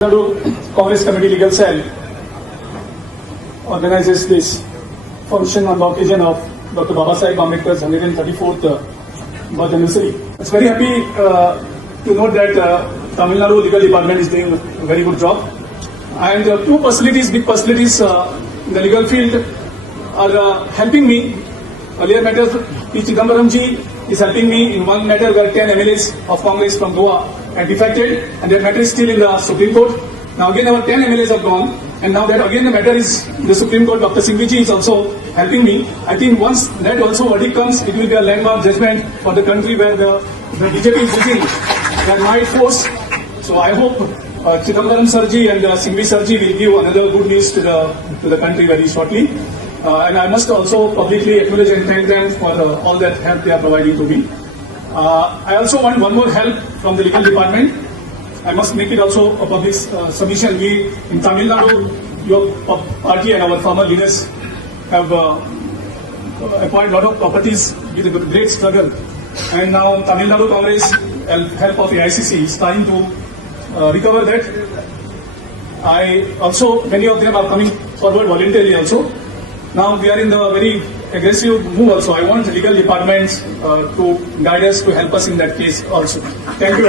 Congress Committee Legal Cell organizes this function on the occasion of Dr. Babasaheb Ambedkar's 134th birth anniversary. It's very happy to note that Tamil Nadu Legal Department is doing a very good job. And two personalities, big personalities in the legal field are helping me. Earlier matter, P. Chidambaram ji is helping me in one matter where 10 MLAs of Congress from Goa had defected, and that matter is still in the Supreme Court. Now again our 10 MLAs have gone, and now that again the matter is in the Supreme Court. Dr. Singhavi ji is also helping me. I think once that also verdict comes, it will be a landmark judgment for the country where the BJP is using their might force. So I hope Chidambaram Sarji and Singhavi Sarji will give another good news to the country very shortly. And I must also publicly acknowledge and thank them for all that help they are providing to me. I also want one more help from the legal department. I must make it also a public submission. We in Tamil Nadu, your party and our former leaders have acquired a lot of properties with a great struggle. And now Tamil Nadu Congress, with help of the ICC, is trying to recover that. Many of them are coming forward voluntarily also. Now we are in the very aggressive move also. I want the legal departments to guide us, to help us in that case also. Thank you very much.